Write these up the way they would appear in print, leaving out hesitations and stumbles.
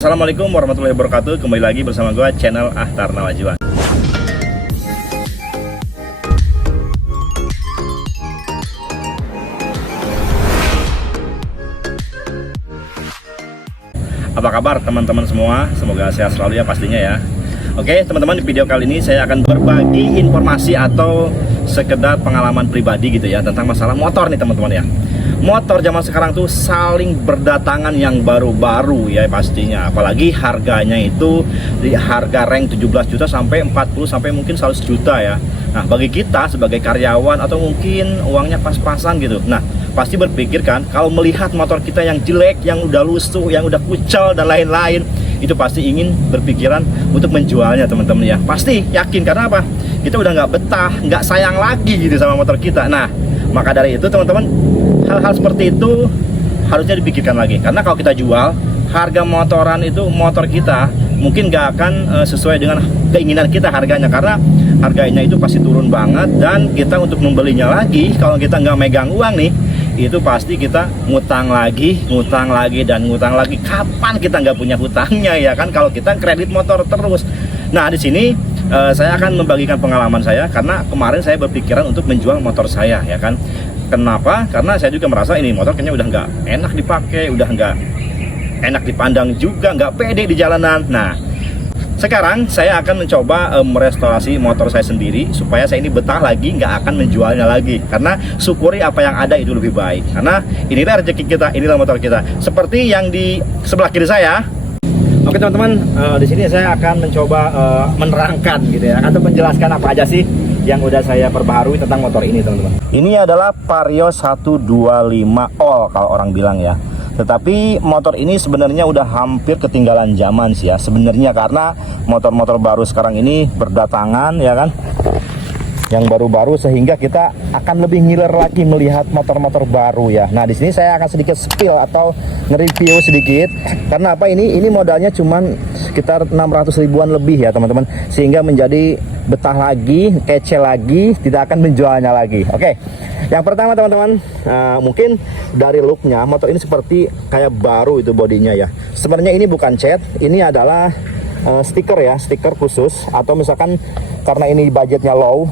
Assalamualaikum warahmatullahi wabarakatuh. Kembali lagi bersama gue channel Ahtar Nawajiwan. Apa kabar teman-teman semua? Semoga sehat selalu ya pastinya ya. Oke teman-teman, di video kali ini saya akan berbagi informasi atau sekedar pengalaman pribadi gitu ya tentang masalah motor nih teman-teman ya. Motor zaman sekarang tuh saling berdatangan yang baru-baru ya pastinya. Apalagi harganya itu di harga rank 17 juta sampai 40 sampai mungkin 100 juta ya. Nah bagi kita sebagai karyawan atau mungkin uangnya pas-pasan gitu, nah pasti berpikir kan kalau melihat motor kita yang jelek, yang udah lusuh, yang udah kucel dan lain-lain, itu pasti ingin berpikiran untuk menjualnya teman-teman ya. Pasti yakin, karena apa? Kita udah nggak betah, nggak sayang lagi gitu sama motor kita. Nah maka dari itu teman-teman, hal-hal seperti itu harusnya dipikirkan lagi. Karena kalau kita jual, harga motoran itu, motor kita mungkin nggak akan sesuai dengan keinginan kita harganya. Karena harganya itu pasti turun banget. Dan kita untuk membelinya lagi, kalau kita nggak megang uang nih, itu pasti kita ngutang lagi, dan ngutang lagi. Kapan kita nggak punya hutangnya ya kan, kalau kita kredit motor terus. Nah di sini saya akan membagikan pengalaman saya, karena kemarin saya berpikiran untuk menjual motor saya ya kan. Kenapa? Karena saya juga merasa ini motor kayaknya udah nggak enak dipakai, udah nggak enak dipandang juga, nggak pede di jalanan. Nah sekarang saya akan mencoba merestorasi motor saya sendiri supaya saya ini betah lagi, nggak akan menjualnya lagi. Karena syukuri apa yang ada itu lebih baik. Karena inilah rezeki kita, inilah motor kita. Seperti yang di sebelah kiri saya. Oke teman-teman, di sini saya akan mencoba menerangkan gitu ya, atau menjelaskan apa aja sih yang udah saya perbaharui tentang motor ini teman-teman. Ini adalah Vario 125 All kalau orang bilang ya. Tetapi motor ini sebenarnya udah hampir ketinggalan zaman sih ya sebenarnya, karena motor-motor baru sekarang ini berdatangan ya kan, yang baru-baru, sehingga kita akan lebih ngiler lagi melihat motor-motor baru ya. Nah di sini saya akan sedikit spill atau nge-review sedikit, karena apa, ini modalnya cuman sekitar 600 ribuan lebih ya teman-teman, sehingga menjadi betah lagi, kece lagi, tidak akan menjualnya lagi. Oke, yang pertama teman-teman, mungkin dari looknya motor ini seperti kayak baru itu bodinya ya. Sebenarnya ini bukan cat, ini adalah stiker ya, stiker khusus. Atau misalkan karena ini budgetnya low,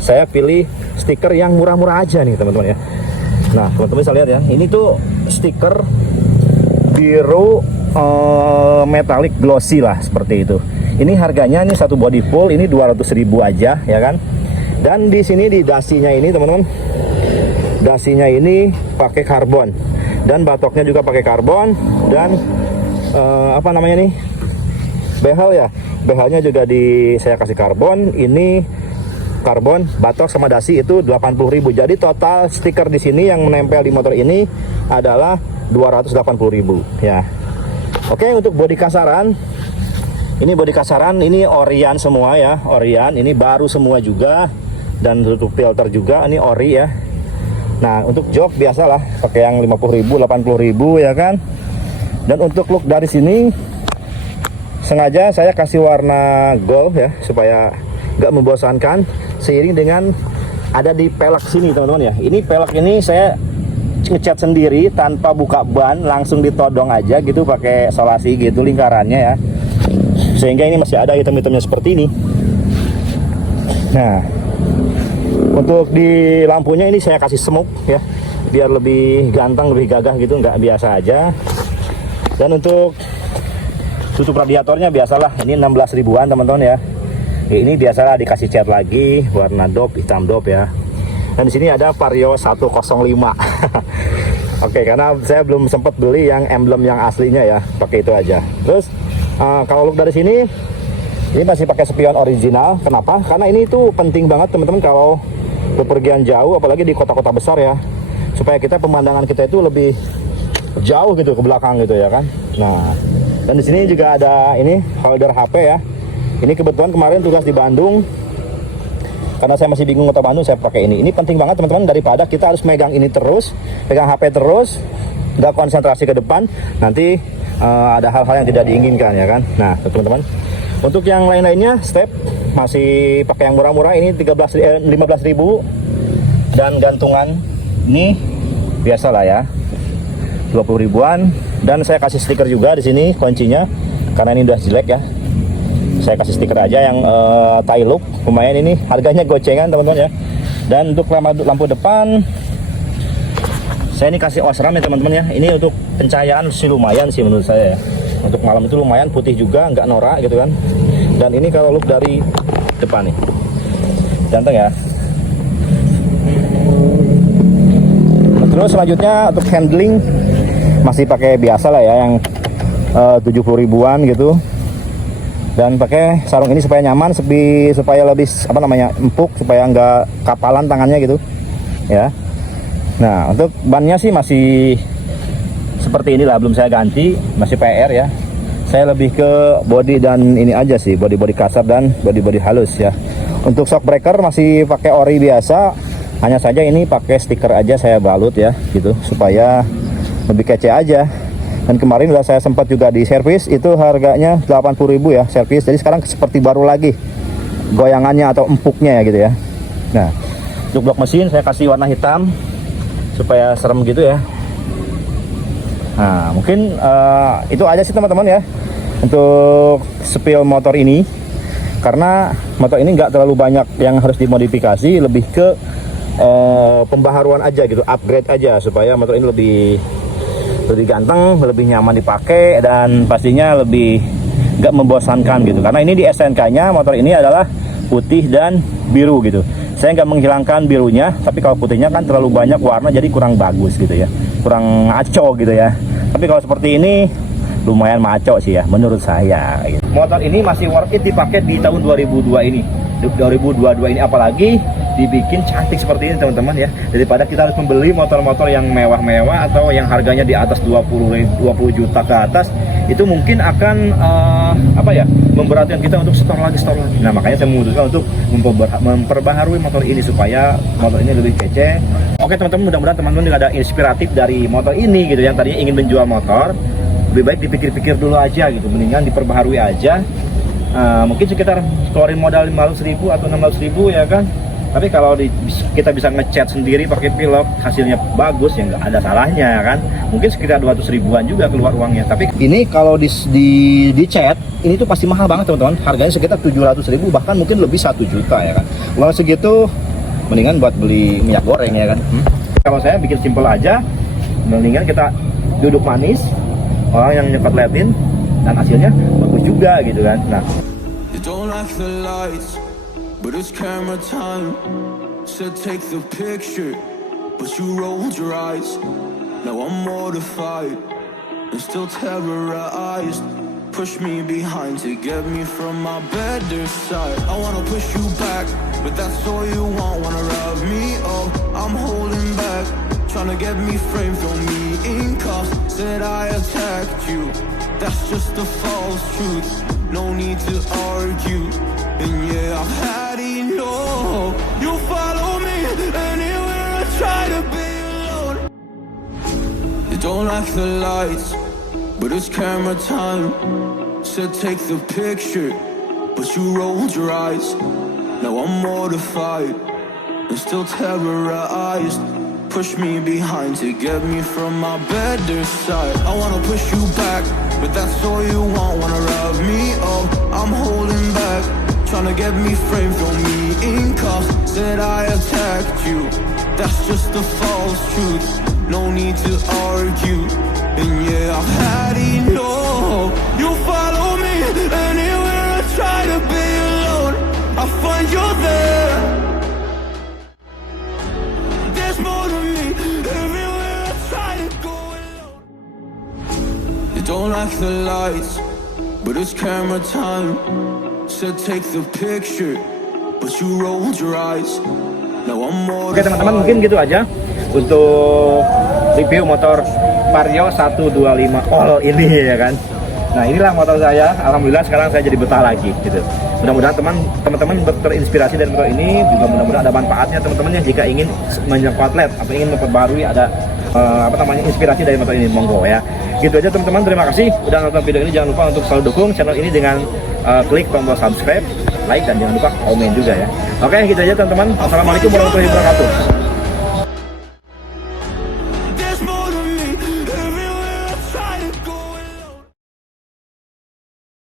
saya pilih stiker yang murah-murah aja nih teman-teman ya. Nah teman-teman bisa lihat ya, ini tuh stiker biru metallic glossy lah seperti itu. Ini harganya nih satu body full ini 200 ribu aja ya kan. Dan di sini di dasinya ini teman-teman, dasinya ini pakai karbon dan batoknya juga pakai karbon. Dan apa namanya nih, behel ya, behelnya juga saya kasih karbon. Ini karbon, batok sama dasi itu 80.000. Jadi total stiker di sini yang menempel di motor ini adalah 280.000 ya. Oke, untuk bodi kasaran, ini bodi kasaran ini Orion semua ya, Orion. Ini baru semua juga, dan tutup filter juga ini ori ya. Nah untuk jok biasalah pakai yang 50.000, 80.000 ya kan. Dan untuk look dari sini sengaja saya kasih warna gold ya, supaya nggak membosankan, seiring dengan ada di pelek sini teman-teman ya. Ini pelek ini saya ngecat sendiri tanpa buka ban, langsung ditodong aja gitu pakai solasi gitu lingkarannya ya, sehingga ini masih ada item-itemnya seperti ini. Nah untuk di lampunya ini saya kasih smoke ya, biar lebih ganteng, lebih gagah gitu, nggak biasa aja. Dan untuk tutup radiatornya biasalah, ini 16 ribuan teman-teman ya. Ini biasalah dikasih cat lagi warna dop, hitam dop ya. Dan di sini ada Vario 105. Oke, karena saya belum sempat beli yang emblem yang aslinya ya, pakai itu aja. Terus kalau look dari sini, ini masih pakai spion original. Kenapa? Karena ini tuh penting banget teman-teman kalau bepergian jauh, apalagi di kota-kota besar ya, supaya kita pemandangan kita itu lebih jauh gitu ke belakang gitu ya kan. Nah, dan di sini juga ada ini holder HP ya. Ini kebetulan kemarin tugas di Bandung, karena saya masih bingung kota Bandung, saya pakai ini. Ini penting banget teman-teman, daripada kita harus megang ini terus, pegang HP terus, nggak konsentrasi ke depan, nanti ada hal-hal yang tidak diinginkan ya kan. Nah teman-teman, untuk yang lain-lainnya step masih pakai yang murah-murah, ini 15 ribu. Dan gantungan ini biasa lah ya, 20 ribuan. Dan saya kasih stiker juga di sini kuncinya, karena ini udah jelek ya. Saya kasih stiker aja yang Thai look, lumayan ini harganya gocengan teman-teman ya. Dan untuk lampu depan saya ini kasih osram ya teman-teman ya. Ini untuk pencahayaan sih lumayan sih menurut saya ya. Untuk malam itu lumayan, putih juga, nggak norak gitu kan. Dan ini kalau look dari depan nih, ganteng ya. Nah, terus selanjutnya untuk handling masih pakai biasa lah ya, yang 70 ribuan gitu. Dan pakai sarung ini supaya nyaman, supaya lebih apa namanya, empuk, supaya nggak kapalan tangannya gitu ya. Nah, untuk bannya sih masih seperti inilah, belum saya ganti, masih PR ya. Saya lebih ke body dan ini aja sih, body kasar dan body halus ya. Untuk shock breaker masih pakai ori biasa, hanya saja ini pakai stiker aja saya balut ya gitu, supaya lebih kece aja. Dan kemarin udah saya sempat juga di servis, itu harganya 80.000 ya servis. Jadi sekarang seperti baru lagi goyangannya atau empuknya ya gitu ya. Nah, untuk blok mesin saya kasih warna hitam supaya serem gitu ya. Nah, mungkin itu aja sih teman-teman ya untuk spill motor ini. Karena motor ini nggak terlalu banyak yang harus dimodifikasi, lebih ke pembaharuan aja gitu, upgrade aja supaya motor ini lebih ganteng, lebih nyaman dipakai, dan pastinya lebih nggak membosankan gitu. Karena ini di STNK-nya motor ini adalah putih dan biru gitu. Saya nggak menghilangkan birunya, tapi kalau putihnya kan terlalu banyak warna, jadi kurang bagus gitu ya, kurang maco gitu ya. Tapi kalau seperti ini lumayan maco sih ya menurut saya gitu. Motor ini masih worth it dipakai di tahun 2022 ini, apalagi dibikin cantik seperti ini teman-teman ya, daripada kita harus membeli motor-motor yang mewah-mewah atau yang harganya di atas 20 juta ke atas. Itu mungkin akan memberatkan kita untuk setor lagi. Nah, makanya saya memutuskan untuk memperbaharui motor ini supaya motor ini lebih kece. Oke teman-teman, mudah-mudahan teman-teman juga ada inspiratif dari motor ini gitu, yang tadinya ingin menjual motor. Lebih baik dipikir-pikir dulu aja gitu, mendingan diperbaharui aja. Mungkin sekitar keluarin modal 500.000 atau 600.000 ya kan. Tapi kalau kita bisa ngecat sendiri pakai pilok, hasilnya bagus ya nggak ada salahnya kan. Mungkin sekitar 200 ribuan juga keluar uangnya. Tapi ini kalau di cat ini tuh pasti mahal banget teman-teman. Harganya sekitar 700.000, bahkan mungkin lebih 1 juta ya kan. Uang segitu mendingan buat beli minyak goreng ya kan. Kalau saya bikin simple aja, mendingan kita duduk manis, orang yang nyepat liatin, dan hasilnya bagus juga gitu kan. Nah, but it's camera time. Said take the picture, but you rolled your eyes. Now I'm mortified and still terrorized. Push me behind to get me from my better side. I wanna push you back, but that's all you want. Wanna rub me up, I'm holding back. Tryna get me framed, throw me in cuffs. Said I attacked you, that's just a false truth. No need to argue. And yeah, I've had enough. You follow me anywhere I try to be alone. You don't like the lights, but it's camera time. Said take the picture, but you rolled your eyes. Now I'm mortified and still terrorized. Push me behind to get me from my better side. I wanna push you back, but that's all you want. Wanna rub me up, I'm holding back. Tryna get me framed, throw me in cuffs. Said I attacked you, that's just a false truth. No need to argue. And yeah, I've had enough. You follow me anywhere I try to be alone. I find you there. There's more to me everywhere I try to go alone. You don't like the lights, but it's camera time. Said take the picture, but you rolled your eyes. Now I'm more. Oke teman-teman, mungkin gitu aja untuk review motor Vario 125 All ini ya kan. Nah, inilah motor saya. Alhamdulillah sekarang saya jadi betah lagi gitu. Mudah-mudahan teman-teman terinspirasi dari motor ini, juga mudah-mudahan ada manfaatnya teman-teman ya, jika ingin menyangkut LED atau ingin memperbarui ada inspirasi dari motor ini, monggo ya. Gitu aja teman-teman, terima kasih udah nonton video ini. Jangan lupa untuk selalu dukung channel ini dengan klik tombol subscribe, like, dan jangan lupa komen juga ya. Oke, gitu aja teman-teman. Assalamualaikum warahmatullahi wabarakatuh.